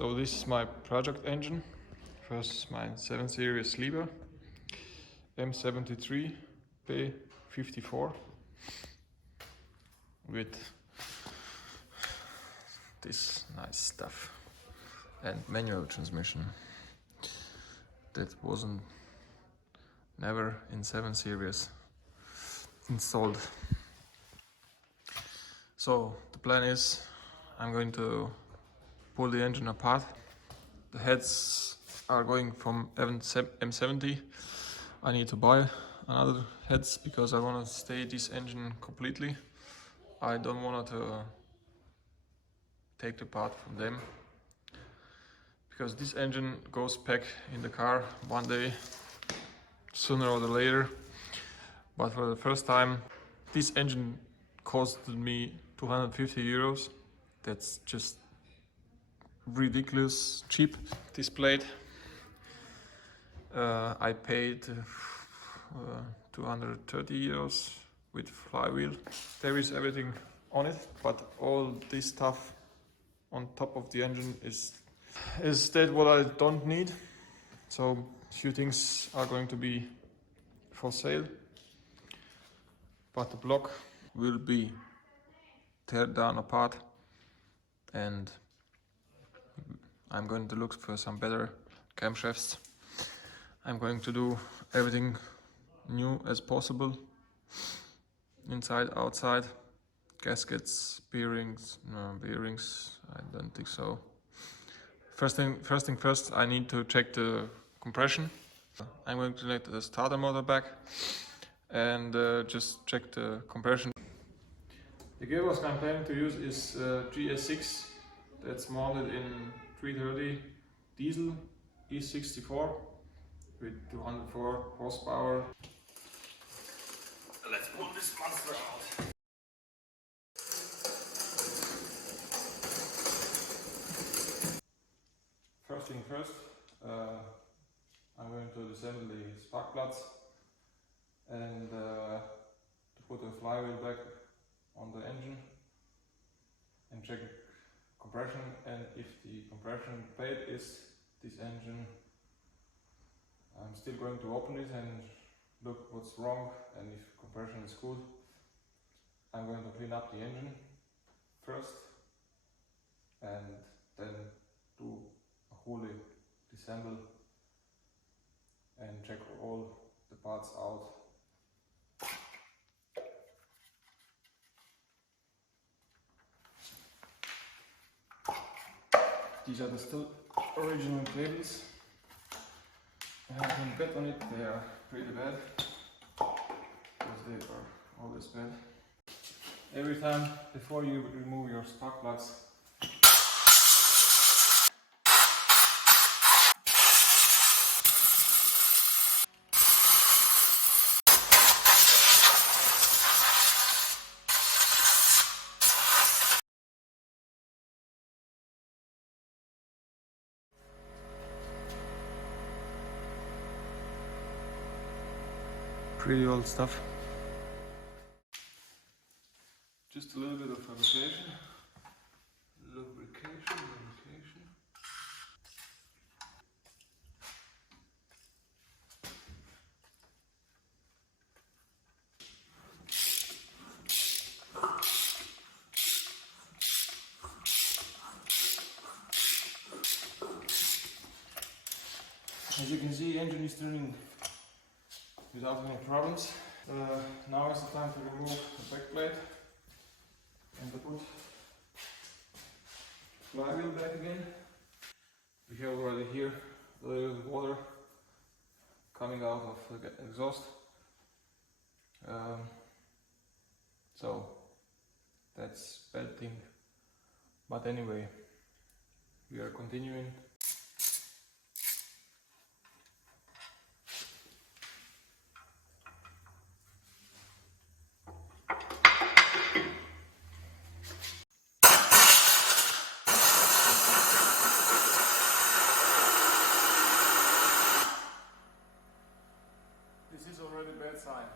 So this is my project engine. First is my 7 Series Liber M73 V54 with this nice stuff and manual transmission. That wasn't never in 7 Series installed. So the plan is I'm going to pull the engine apart. The heads are going from M70. I need to buy another heads because I want to stay this engine completely. I don't want to take the part from them because this engine goes back in the car one day, sooner or later. But for the first time, this engine costed me 250 euros. That's just ridiculous cheap. This plate I paid 230 euros with flywheel. There is everything on it, but all this stuff on top of the engine is that what I don't need. So few things are going to be for sale, but the block will be teared down apart, and I'm going to look for some better camshafts. I'm going to do everything new as possible, inside, outside, gaskets, bearings. No bearings, I don't think so. First thing first, I need to check the compression. I'm going to connect the starter motor back and just check the compression. The gearbox I'm planning to use is GS6. That's mounted in 330 diesel E64 with 204 horsepower. Let's pull this monster out. First thing first, I'm going to disassemble the spark plugs and to put the flywheel back on the engine and check compression, and if the compression plate is this engine, I'm still going to open it and look what's wrong, and if compression is good, I'm going to clean up the engine first and then do a wholly disassemble and check all the parts out. These are the still original cables. I haven't bet on it, they are pretty bad because they are always bad. Every time before you remove your spark plugs, pretty old stuff. Just a little bit of lubrication. As you can see, the engine is turning without any problems. Now is the time to remove the back plate and to put flywheel back again. We have already here a little water coming out of the exhaust. So that's bad thing. But anyway, we are continuing. This is already a bad sign.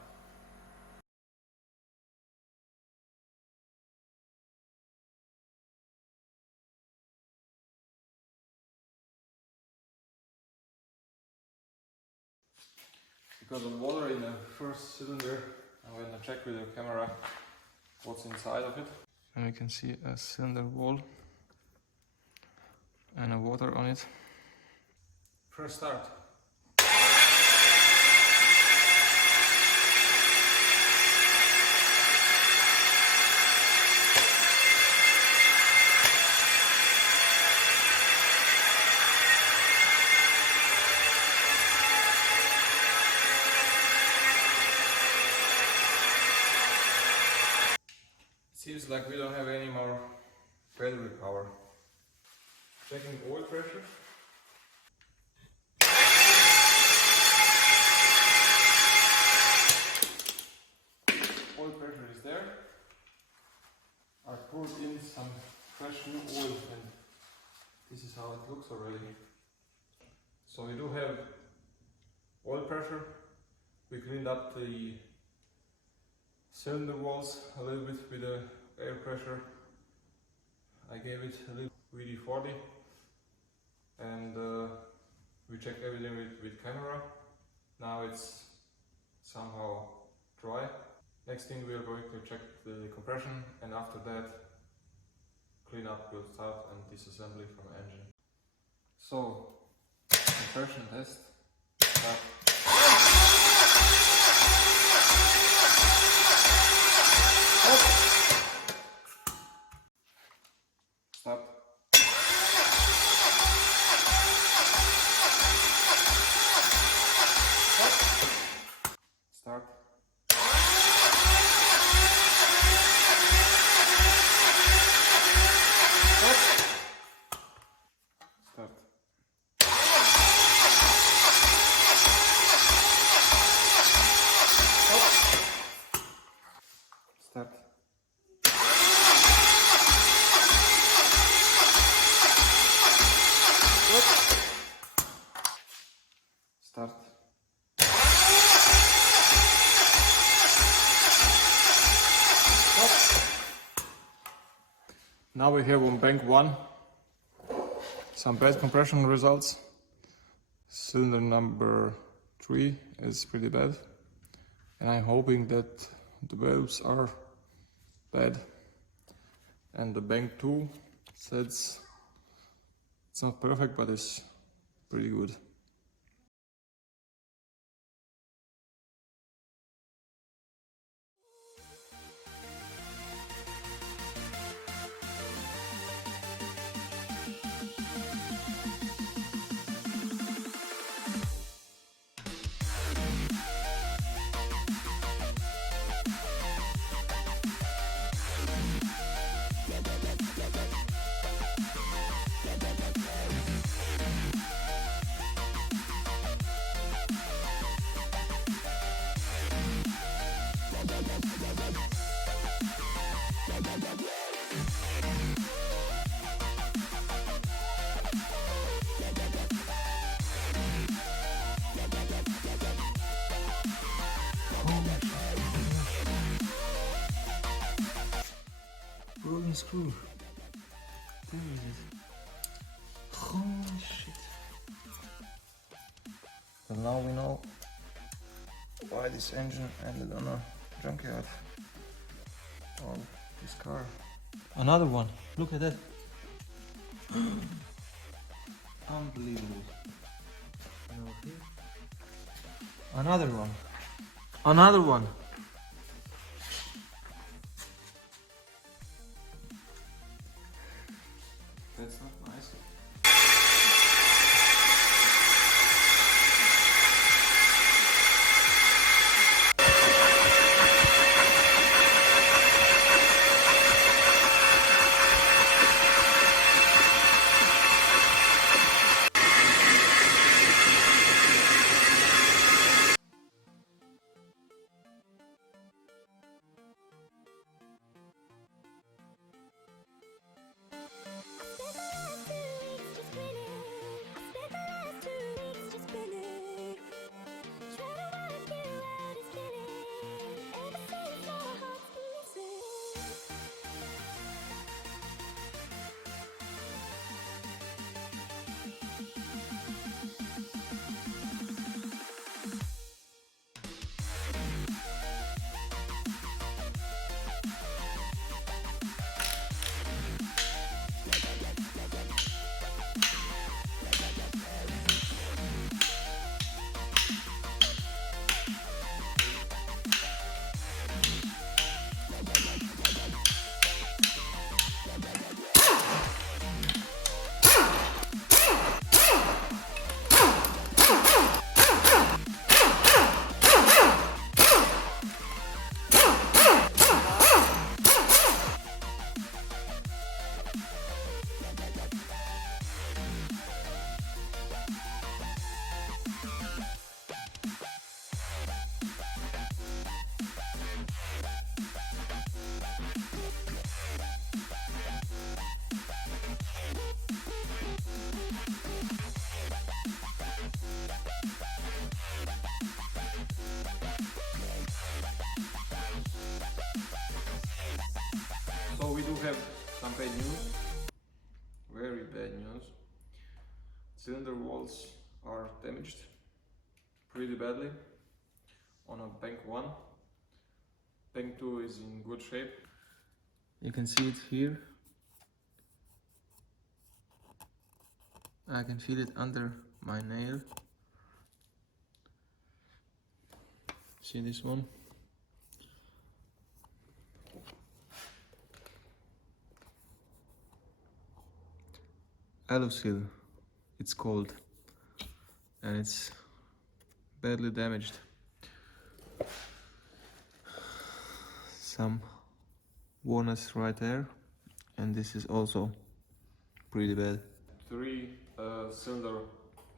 got some water in the first cylinder. I'm going to check with the camera what's inside of it. And we can see a cylinder wall and a water on it. Press start. Seems like we don't have any more battery power. Checking oil pressure. Oil pressure is there. I poured in some fresh new oil and this is how it looks already. So we do have oil pressure. We cleaned up the cylinder walls a little bit with the air pressure. I gave it a little VD40 and we checked everything with camera. Now it's somehow dry. Next thing we are going to check the compression, and after that clean up will start and disassembly from engine. So compression test. Start. Stop. Start. Start. Start. Start. Now we have on bank 1 some bad compression results. Cylinder number 3 is pretty bad, and I'm hoping that the valves are bad. And the bank 2 says it's not perfect, but it's pretty good. Broken screw. There it is. Holy shit. So now we know why this engine ended on a junkyard. Or this car. Another one. Look at that. Unbelievable. Another one. Another one. That's not nice. we do have some bad news, very bad news. Cylinder walls are damaged pretty badly on a bank 1. Bank 2 is in good shape. You can see it here. I can feel it under my nail. See this one? Alusil, it's called, and it's badly damaged. Some wornness right there, and this is also pretty bad. 3 cylinder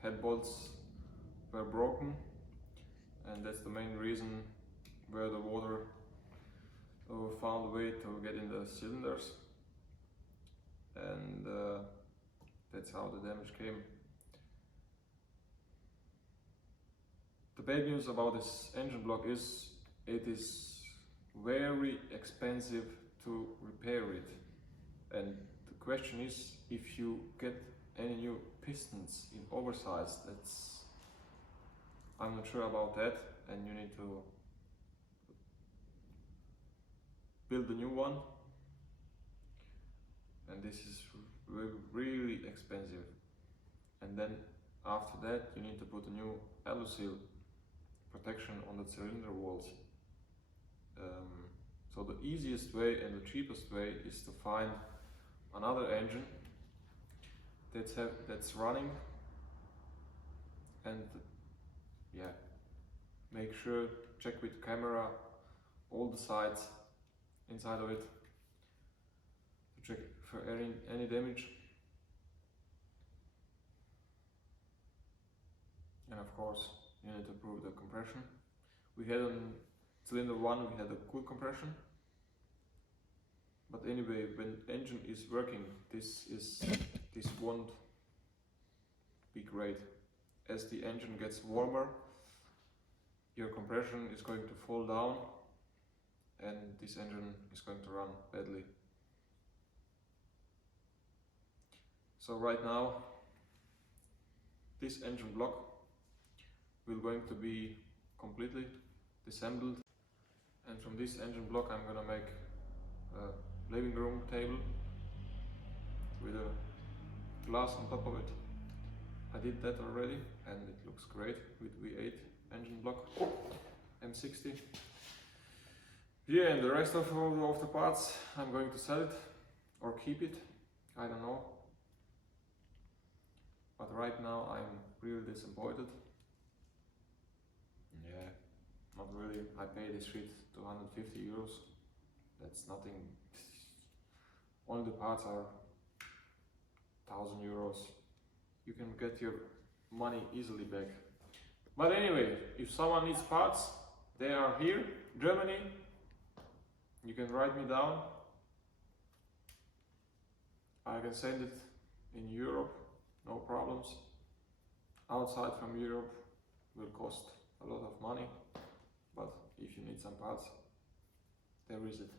head bolts were broken, and that's the main reason where the water found a way to get in the cylinders, and that's how the damage came. The bad news about this engine block is it is very expensive to repair it, and the question is if you get any new pistons in oversized. I'm not sure about that, and you need to build a new one, and this is really expensive. And then after that you need to put a new Alusil protection on the cylinder walls. So the easiest way and the cheapest way is to find another engine that's running, and yeah, make sure, check with camera all the sides inside of it to check for any damage. And of course you need to improve the compression. We had on cylinder 1 we had a good compression, but anyway, when engine is working, this won't be great. As the engine gets warmer, your compression is going to fall down, and this engine is going to run badly. So right now this engine block will going to be completely disassembled, and from this engine block I'm gonna make a living room table with a glass on top of it. I did that already and it looks great with V8 engine block M60. Yeah, and the rest of the parts I'm going to sell it or keep it, I don't know. But right now I'm really disappointed. Yeah, not really. I pay this shit 250 euros. That's nothing. Only the parts are 1000 euros. You can get your money easily back. But anyway, if someone needs parts, they are here, Germany. You can write me down. I can send it in Europe, no problems. Outside from Europe will cost a lot of money, but if you need some parts, there is it.